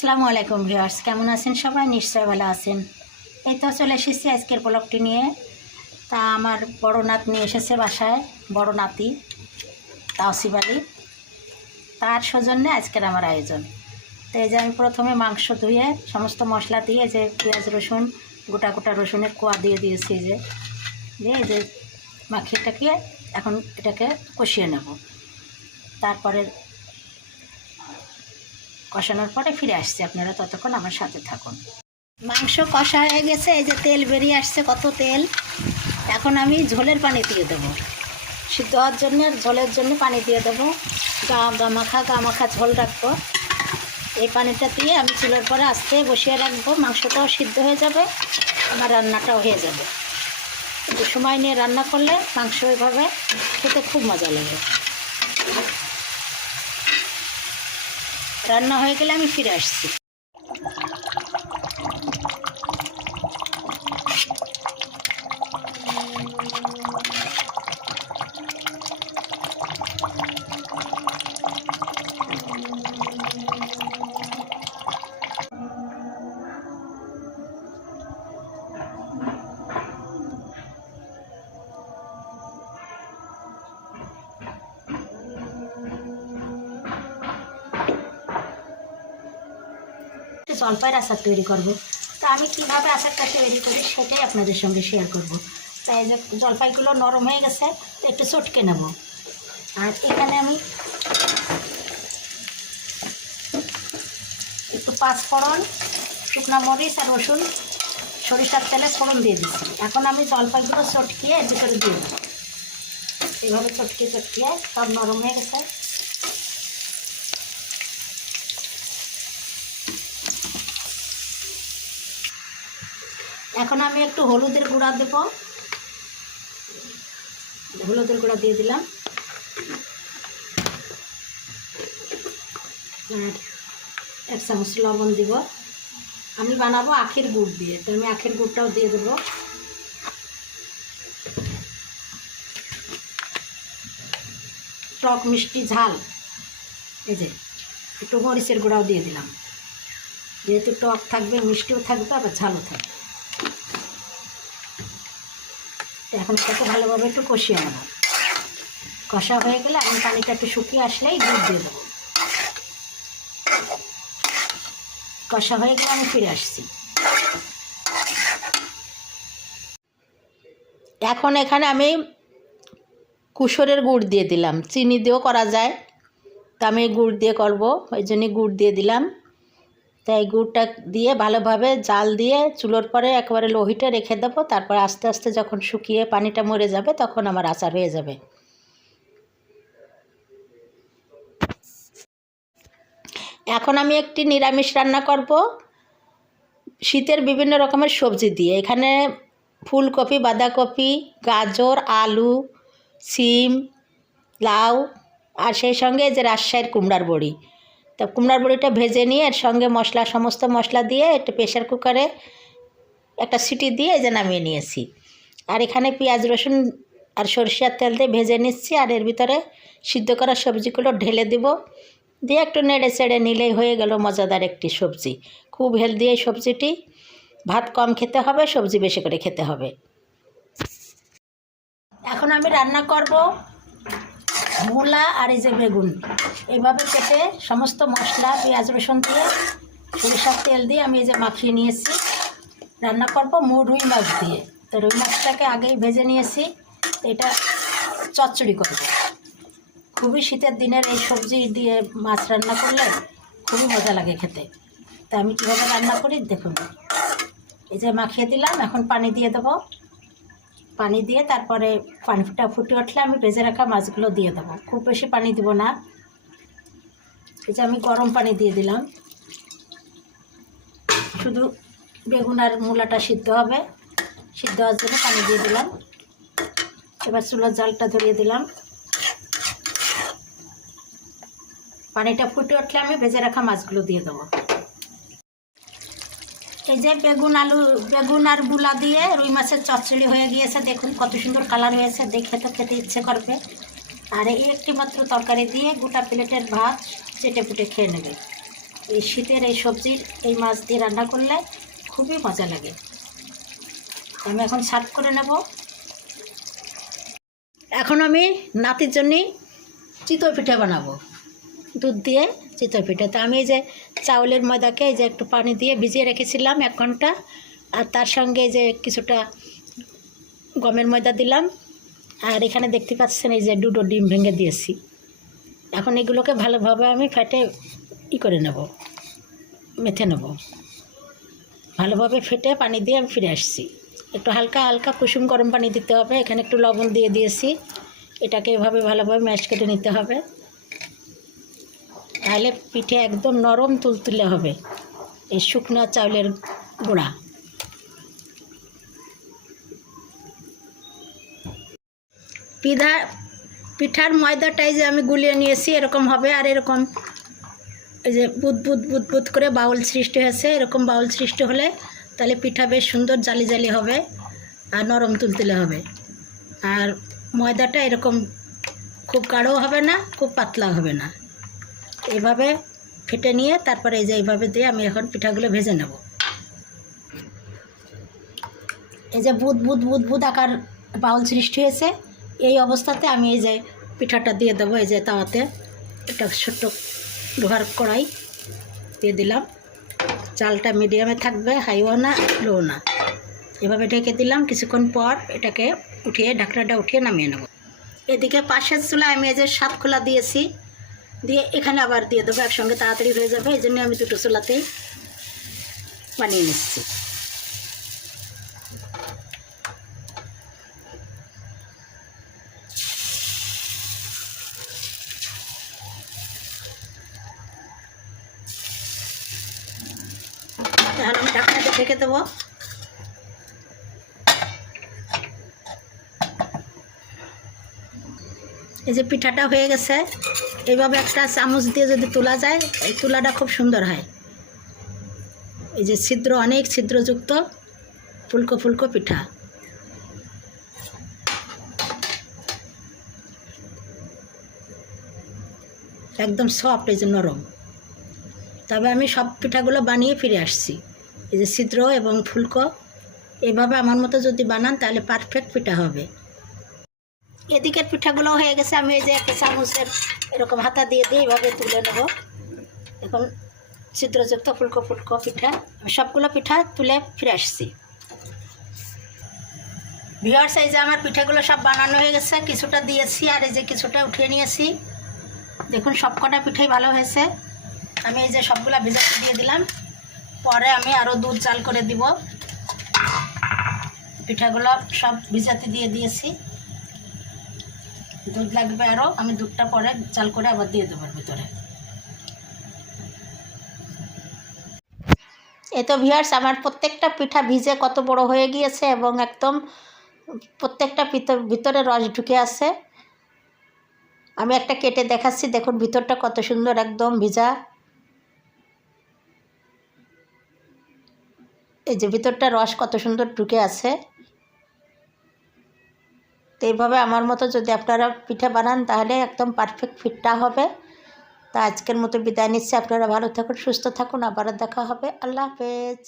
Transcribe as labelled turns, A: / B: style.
A: আসসালামু আলাইকুম ভিউয়ার্স, কেমন আছেন সবাই? নিশ্চয় ভালো আছেন। এই তো চলে এসেছি আজকের ব্লগটি নিয়ে। তা আমার বড় নাত নিয়ে এসেছে বাসায়, বড় নাতি তাওসিব আলী। তার সৌজন্যে আজকের আমার আয়োজন। তো এই যে আমি প্রথমে মাংস ধুয়ে, সমস্ত মশলা দিয়ে যে পেঁয়াজ, রসুন, গোটা গোটা রসুনের কোয়া দিয়ে দিয়েছি যে, দিয়ে যে মাখিয়ে টাকিয়ে এখন এটাকে কষিয়ে নেব। তারপরে কষানোর পরে ফিরে আসছি। আপনারা ততক্ষণ আমার সাথে থাকুন। মাংস কষা হয়ে গেছে, এই যে তেল বেরিয়ে আসছে, কত তেল। এখন আমি ঝোলের পানি দিয়ে দেবো। সিদ্ধ হওয়ার জন্য, ঝোলের জন্য পানি দিয়ে দেবো। গা গা মাখা গা মাখা ঝোল রাখব। এই পানিটা দিয়ে আমি চুলোর পরে আস্তে বসিয়ে রাখব। মাংসটাও সিদ্ধ হয়ে যাবে, আমার রান্নাটাও হয়ে যাবে। সময় নিয়ে রান্না করলে মাংস এভাবে খেতে খুব মজা লাগে। রান্না হয়ে গেলে আমি ফিরে আসছি। জলপাইয়ের আচার তৈরি করব। তা আমি কীভাবে আচারটা তৈরি করি সেটাই আপনাদের সঙ্গে শেয়ার করব। তাই যে জলপাইগুলো নরম হয়ে গেছে, তো একটু চটকে নেব। আর এখানে আমি একটু পাঁচফোড়ন, শুকনো মরিচ আর রসুন, সরিষার তেলে ফোড়ন দিয়ে দিচ্ছি। এখন আমি জলপাইগুলো চটকিয়ে ভিতরে দিয়ে দেবো। এভাবে চটকিয়ে চটকিয়ে সব নরম হয়ে গেছে। এখন আমি একটু হলুদের গুঁড়া দেব। হলুদের গুঁড়া দিয়ে দিলাম। আর এক চামচ লবণ দিব। আমি বানাবো আখের গুড় দিয়ে। তো আমি আখের গুড়টাও দিয়ে দেবো। টক মিষ্টি ঝাল। এই যে, একটু মরিচের গুঁড়াও দিয়ে দিলাম। যেহেতু টক থাকবে, মিষ্টিও থাকবে, আবার ঝালও থাকবে। এখন এটাকে ভালোভাবে একটু কষিয়ে নেব। কষা হয়ে গেলে আমি পানিটা একটু শুকিয়ে আসলেই দুধ দিয়ে দেবো। কষা হয়ে গেলে আমি ফিরে আসছি। এখন এখানে আমি কুসরের গুড় দিয়ে দিলাম। চিনি দিয়েও করা যায়। তা আমি গুড় দিয়ে করব। ওই জন্যই গুড় দিয়ে দিলাম। তাই গুড়টা দিয়ে ভালোভাবে জাল দিয়ে চুলোর পরে একেবারে লোহিটা রেখে দেবো। তারপর আস্তে আস্তে যখন শুকিয়ে পানিটা মরে যাবে তখন আমার আচার হয়ে যাবে। এখন আমি একটি নিরামিষ রান্না করব। শীতের বিভিন্ন রকমের সবজি দিয়ে। এখানে ফুলকপি, বাঁধাকপি, গাজর, আলু, সিম, লাউ আর সেই সঙ্গে যে রাজশাহীর কুমড়ার বড়ি। তা কুমড়ার বড়িটা ভেজে নিয়ে এর সঙ্গে মশলা, সমস্ত মশলা দিয়ে একটা প্রেশার কুকারে একটা সিটি দিয়ে যে নামিয়ে নিয়েছি। আর এখানে পেঁয়াজ, রসুন আর সরিষার তেল দিয়ে ভেজে নিচ্ছি আর এর ভিতরে সিদ্ধ করা সবজিগুলো ঢেলে দিব। দিয়ে একটু নেড়ে চেড়ে নিলেই হয়ে গেল মজাদার একটি সবজি। খুব হেলদি এই সবজিটি। ভাত কম খেতে হবে, সবজি বেশি করে খেতে হবে। এখন আমি রান্না করব মূলা আর এই যে বেগুন। এইভাবে কেটে সমস্ত মশলা, পেঁয়াজ, রসুন দিয়ে, সরিষার তেল দিয়ে আমি এই যে মাখিয়ে নিয়েছি। রান্না করব মু রুই মাছ দিয়ে। তো রুই মাছটাকে আগেই ভেজে নিয়েছি। এটা চচ্চড়ি করব। খুবই শীতের দিনের এই সবজি দিয়ে মাছ রান্না করলে খুবই মজা লাগে খেতে। তা আমি কীভাবে রান্না করি দেখুন। এই যে মাখিয়ে দিলাম, এখন পানি দিয়ে দেবো। পানি দিয়ে তারপরে পানিটা ফুটে উঠলে আমি ভেজে রাখা মাছগুলো দিয়ে দেবো। খুব বেশি পানি দিব না। এই যে আমি গরম পানি দিয়ে দিলাম। শুধু বেগুন আর মূলাটা সিদ্ধ হবে। সিদ্ধ হওয়ার জন্য পানি দিয়ে দিলাম। এবার চুলার জালটা ধরিয়ে দিলাম। পানিটা ফুটে উঠলে আমি ভেজে রাখা মাছগুলো দিয়ে দেবো। এই যে বেগুন আলু, বেগুন আর বুলা দিয়ে রুই মাছের চচ্চড়ি হয়ে গিয়েছে। দেখুন কত সুন্দর কালার হয়েছে। দেখে তো খেতে ইচ্ছে করবে। আর এই একটি মাত্র তরকারি দিয়ে গোটা প্লেটের ভাত চেটে ফুটে খেয়ে নেবে। এই শীতের এই সবজির, এই মাছ দিয়ে রান্না করলে খুবই মজা লাগে। আমি এখন সার্ভ করে নেব। এখন আমি নাতির জন্যে চিতই পিঠা বানাবো। দুধ দিয়ে চিতই পিঠা। তো আমি যে চাউলের ময়দাকে এই যে একটু পানি দিয়ে ভিজিয়ে রেখেছিলাম এক ঘণ্টা, আর তার সঙ্গে যে কিছুটা গমের ময়দা দিলাম, আর এখানে দেখতে পাচ্ছেন এই যে দুটো ডিম ভেঙে দিয়েছি। এখন এগুলোকে ভালোভাবে আমি ফেটে ই করে নেব, মেথে নেব। ভালোভাবে ফেটে পানি দিয়ে আমি ফিরে আসছি। একটু হালকা হালকা কুসুম গরম পানি দিতে হবে, এখানে একটু লবণ দিয়ে দিয়েছি। এটাকে এভাবে ভালোভাবে ম্যাশ কেটে নিতে হবে। তাহলে পিঠে একদম নরম তুলতুলে হবে। এই শুকনো চাউলের গুঁড়া। পিঠা, পিঠার ময়দাটাই যে আমি গুলিয়ে নিয়েছি, এরকম হবে আর এরকম এই যে বুদ বুদ বুদ বুদ করে বাউল সৃষ্টি হয়েছে, এরকম বাউল সৃষ্টি হলে তাহলে পিঠা বেশ সুন্দর জালি জালি হবে আর নরম তুলতুলে হবে। আর ময়দাটা এরকম খুব গাঢ়ও হবে না, খুব পাতলা হবে না। এইভাবে ফেটে নিয়ে তারপরে এই যে এইভাবে দিয়ে আমি এখন পিঠাগুলো ভেজে নেব। এই যে বুদ বুদ বুদ বুদ আকার বাউল সৃষ্টি হয়েছে, এই অবস্থাতে আমি এই যে পিঠাটা দিয়ে দেবো, এই যে তাওয়াতে এটা ছোট্ট লোহার কড়াই দিয়ে দিলাম। চালটা মিডিয়ামে থাকবে, হাইও না, লো না। এভাবে ঢেকে দিলাম, কিছুক্ষণ পর এটাকে উঠিয়ে ঢাকনাটা উঠিয়ে নামিয়ে নেব। এদিকে পাশের চুলায় আমি এই যে সাত খোলা দিয়েছি দিয়ে এখানে আবার দিয়ে দেবো, একসঙ্গে তাড়াতাড়ি হয়ে যাবে, এই জন্য আমি দুটো চুলাতেই বানিয়ে নিচ্ছি। এখন আমি ঢাকনাটা ঢেকে দেবো। এই যে পিঠাটা হয়ে গেছে। এইভাবে একটা চামচ দিয়ে যদি তোলা যায়, এই তুলাটা খুব সুন্দর হয়। এই যে ছিদ্র, অনেক ছিদ্রযুক্ত ফুলকো ফুলকো পিঠা। একদম সফট, এই যে নরম। তবে আমি সব পিঠাগুলো বানিয়ে ফিরে আসছি। এই যে ছিদ্র এবং ফুলকো, এভাবে আমার মতো যদি বানান, তাহলে পারফেক্ট পিঠা হবে। এদিকের পিঠাগুলো হয়ে গেছে। আমি এই যে একটা চামচের এরকম হাতা দিয়ে দিয়ে এইভাবে তুলে নেব। এখন ছিদ্রযুক্ত ফুলকো ফুলকো পিঠা। আমি সবগুলো পিঠা তুলে ফিরে আসছি। ভিওয়ার্স সাইজে আমার পিঠাগুলো সব বানানো হয়ে গেছে। কিছুটা দিয়েছি আর এই যে কিছুটা উঠিয়ে নিয়েছি। দেখুন সব কটা পিঠাই ভালো হয়েছে। আমি এই যে সবগুলো ভেজাতে দিয়ে দিলাম। পরে আমি আরও দুধ চাল করে দিব। পিঠাগুলো সব ভিজাতে দিয়ে দিয়েছি। দুধ লাগবে আরও আমি দুধটা পরে চাল করে আবার দিয়ে দেবো ভিতরে। এ তো ভিয়ার্স আমার প্রত্যেকটা পিঠা ভিজে কত বড় হয়ে গিয়েছে এবং একদম প্রত্যেকটা ভিতর রস ঢুকে আছে। আমি একটা কেটে দেখাচ্ছি, দেখুন ভিতরটা কত সুন্দর একদম ভিজা। এই যে ভিতরটা রস কত সুন্দর ঢুকে আছে। তো এইভাবে আমার মতো যদি আপনারা পিঠা বানান, তাহলে একদম পারফেক্ট ফিটটা হবে। তা আজকের মতো বিদায় নিচ্ছি। আপনারা ভালো থাকুন, সুস্থ থাকুন। আবারও দেখা হবে। আল্লাহ হাফেজ।